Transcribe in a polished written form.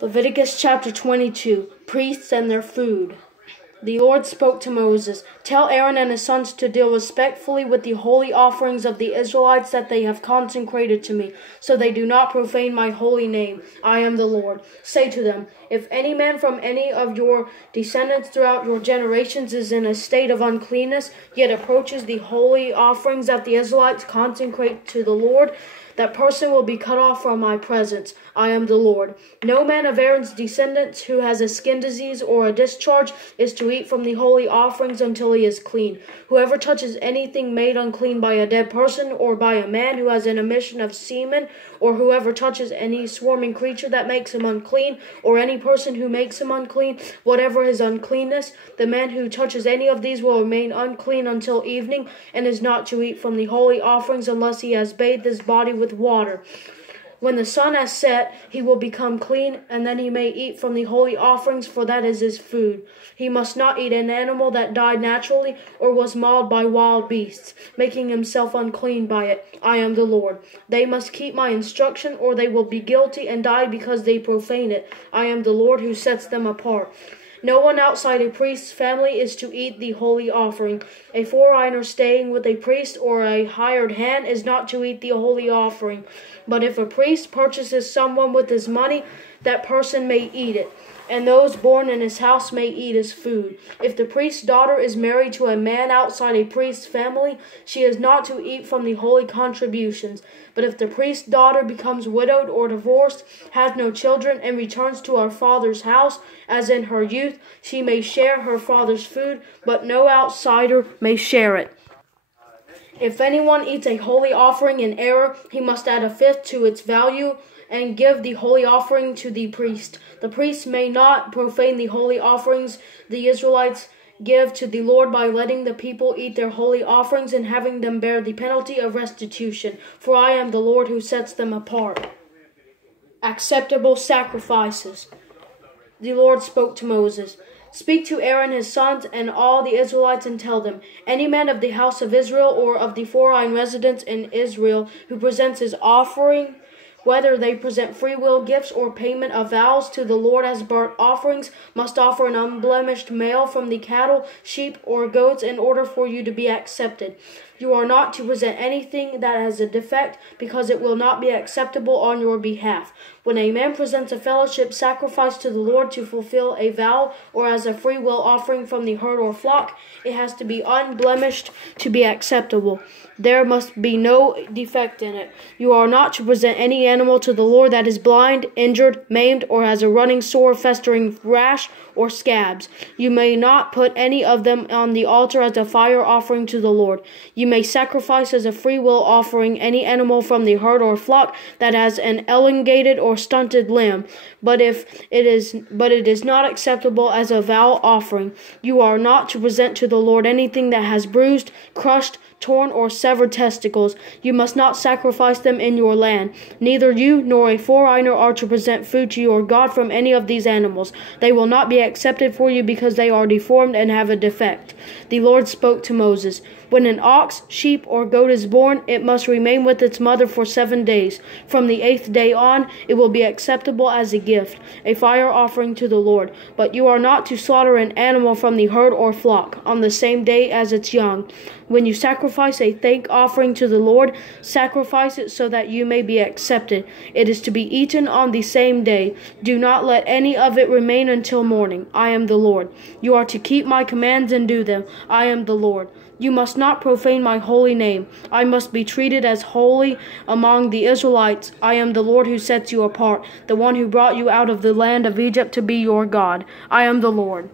Leviticus Chapter 22, Priests and their food. The Lord spoke to Moses, "Tell Aaron and his sons to deal respectfully with the holy offerings of the Israelites that they have consecrated to me, so they do not profane my holy name. I am the Lord. Say to them, if any man from any of your descendants throughout your generations is in a state of uncleanness, yet approaches the holy offerings that the Israelites consecrate to the Lord, that person will be cut off from my presence. I am the Lord. No man of Aaron's descendants who has a skin disease or a discharge is to eat from the holy offerings until he is clean. Whoever touches anything made unclean by a dead person or by a man who has an emission of semen, or whoever touches any swarming creature that makes him unclean, or any person who makes him unclean, whatever his uncleanness, the man who touches any of these will remain unclean until evening, and is not to eat from the holy offerings unless he has bathed his body with water. When the sun has set, he will become clean, and then he may eat from the holy offerings, for that is his food. He must not eat an animal that died naturally or was mauled by wild beasts, making himself unclean by it. I am the Lord. They must keep my instruction, or they will be guilty and die because they profane it. I am the Lord who sets them apart. No one outside a priest's family is to eat the holy offering. A foreigner staying with a priest or a hired hand is not to eat the holy offering. But if a priest purchases someone with his money, that person may eat it, and those born in his house may eat his food. If the priest's daughter is married to a man outside a priest's family, she is not to eat from the holy contributions. But if the priest's daughter becomes widowed or divorced, has no children, and returns to her father's house, as in her youth, she may share her father's food, but no outsider may share it. If anyone eats a holy offering in error, he must add a fifth to its value and give the holy offering to the priest. The priest may not profane the holy offerings the Israelites give to the Lord by letting the people eat their holy offerings and having them bear the penalty of restitution, for I am the Lord who sets them apart. Acceptable sacrifices. The Lord spoke to Moses, "Speak to Aaron his sons and all the Israelites and tell them, any man of the house of Israel or of the foreign residents in Israel who presents his offering, whether they present free will gifts or payment of vows to the Lord as burnt offerings, must offer an unblemished male from the cattle, sheep, or goats in order for you to be accepted. You are not to present anything that has a defect, because it will not be acceptable on your behalf. When a man presents a fellowship sacrifice to the Lord to fulfill a vow or as a free will offering from the herd or flock, it has to be unblemished to be acceptable. There must be no defect in it. You are not to present any animal to the Lord that is blind, injured, maimed, or has a running sore, festering rash, or scabs. You may not put any of them on the altar as a fire offering to the Lord. You may sacrifice as a free will offering any animal from the herd or flock that has an elongated or stunted limb, but it is not acceptable as a vow offering. You are not to present to the Lord anything that has bruised, crushed, torn, or severed testicles. You must not sacrifice them in your land. Neither you nor a foreigner are to present food to your God from any of these animals. They will not be accepted for you because they are deformed and have a defect." The Lord spoke to Moses, "When an ox, sheep, or goat is born, it must remain with its mother for 7 days. From the 8th day on, it will be acceptable as a gift, a fire offering to the Lord. But you are not to slaughter an animal from the herd or flock on the same day as its young. When you sacrifice a thank offering to the Lord, sacrifice it so that you may be accepted. It is to be eaten on the same day. Do not let any of it remain until morning. I am the Lord. You are to keep my commands and do them. I am the Lord. You must not profane my holy name. I must be treated as holy among the Israelites. I am the Lord who sets you apart, the one who brought you out of the land of Egypt to be your God. I am the Lord."